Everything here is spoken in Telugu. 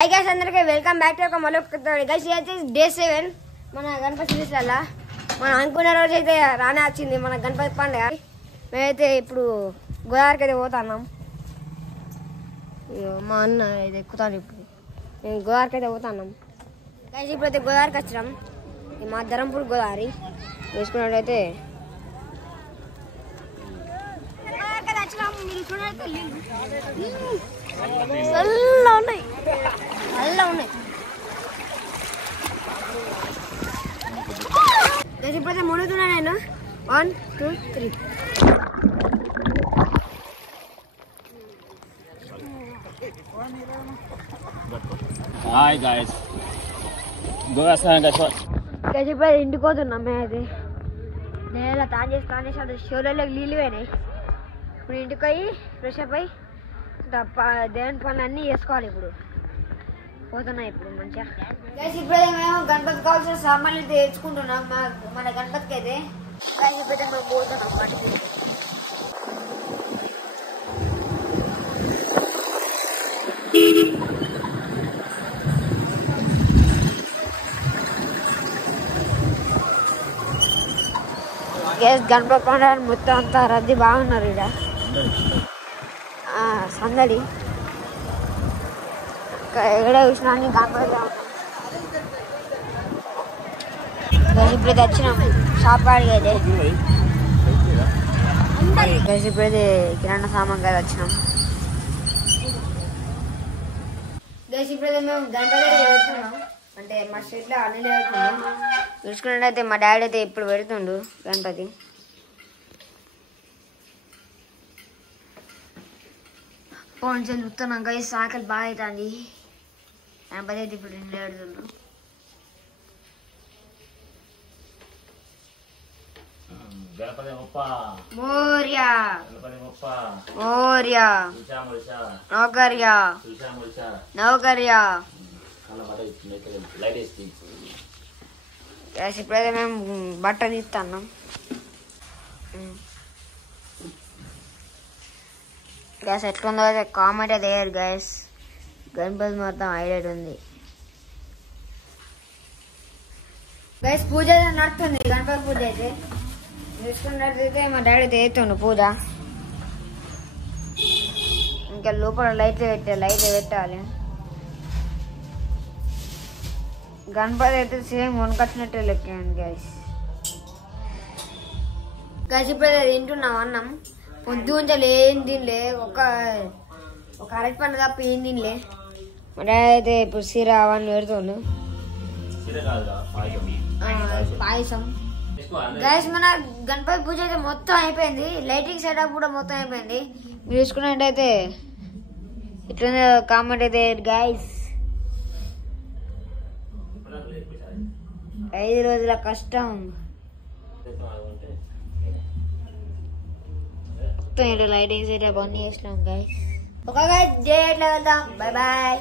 हाय गाइस అందరికీ వెల్కమ్ బ్యాక్ టు మళ్ళీ గైస్ ఇది డే 7 మన గణపతి ఫెస్టివల్ మనం అనుకున్న రోజు అయితే రానే వచ్చింది మన గణపతి పండుగ మేమైతే ఇప్పుడు గోదావరికి అయితే పోతున్నాం మా అన్న ఇది ఎక్కుతాను ఇప్పుడు మేము గోదావరికి అయితే పోతున్నాం గైస్ ఇప్పుడైతే గోదావరికి వచ్చాం ఇది మా ధరంపూర్ గోదావరి వేసుకున్నట్టయితే చల్లగా ఉన్నాయి ఇప్పుడైతే మునుగుతున్నా నేను 1 2 3 హాయ్ గాయ్స్ ఇప్పుడు ఇంటికి పోతున్నాం మేమైతే నేను తాను చేసి అది షోలోకి నీళ్ళు పోయినాయి ఇప్పుడు ఇంటికి పోయి ఫ్రెష్ అప్ అయ్యి దేవుని పనులు అన్నీ చేసుకోవాలి ఇప్పుడు పోతున్నాయి ఇప్పుడు మంచిగా ఇప్పుడైతే మేము గణపతి కావాల్సిన సామాన్లు తెచ్చుకుంటున్నాం మన గణపతికి అయితే ఇప్పుడైతే మనం పోతున్నాం వాటికి గణపతి పండుగ మొత్తం అంతా రద్దీ బాగున్నారు ఇక్కడ సందడి ఎక్కడ చూసినా గణపతి ఇప్పుడైతే వచ్చినాం షాప్ కాడికి అయితే ఇప్పుడైతే కిరాణా సామాన్ కదా వచ్చినాం ఇప్పుడైతే మేము గణపతి పెడుతున్నాం అంటే మా స్ట్రీట్లో అన్ని పెడుతున్నాం చూసుకున్నట్టయితే మా డాడీ అయితే ఇప్పుడు పెడుతుండు గణపతి ఫోన్ చెల్లుతున్నాం గై సాకలు బాగా అవుతుంది గణపతి అయితే ఇప్పుడు ఇంట్లో పెడుతుండ్రు గణపతి బప్ప మోర్యా గణపతి బప్ప మోర్యా ఉషా ముషా నౌకర్యా ఉషా ముషా నౌకర్యా లైట్ వేసి ఇప్పుడైతే మేము బట్ట తీస్తున్నాం గ్యాస్ ఎట్లుందో అయితే కామెంట్ అయితే వేయరు గ్యాస్ గణపతి మొత్తం హైలైట్ ఉంది గ్యాస్ పూజ నడుస్తుంది గణపతి పూజ అయితే చూసుకున్నట్లయితే మా డాడీ అయితే వేస్తుండు పూజ ఇంకా లోపల లైట్ పెట్టాలి గణపతి అయితే సేమ్ వనకొచ్చినట్టే లెక్కండి గ్యాస్ ఇప్పుడైతే తింటున్నాం అన్నం పొద్దు ఉంచాలి ఏం తినలే ఒక అరటి పండు తప్ప ఏం తినలే మా డాడీ అయితే ఇప్పుడు సీర అవన్నీ పెడుతుండు పాయసం గ్యాస్ మన గణపతి పూజ అయితే మొత్తం అయిపోయింది లైటింగ్ సెటప్ కూడా మొత్తం అయిపోయింది మీరు చూసుకున్నట్టయితే ఇట్లా కామెంట్ అయితే గ్యాస్ 5 రోజుల కష్టం మొత్తం లైటింగ్ సెటప్ అన్నీ చేసినాం గైస్ ఒక డే ఎట్లా వెళ్దాం బాయ్ బాయ్.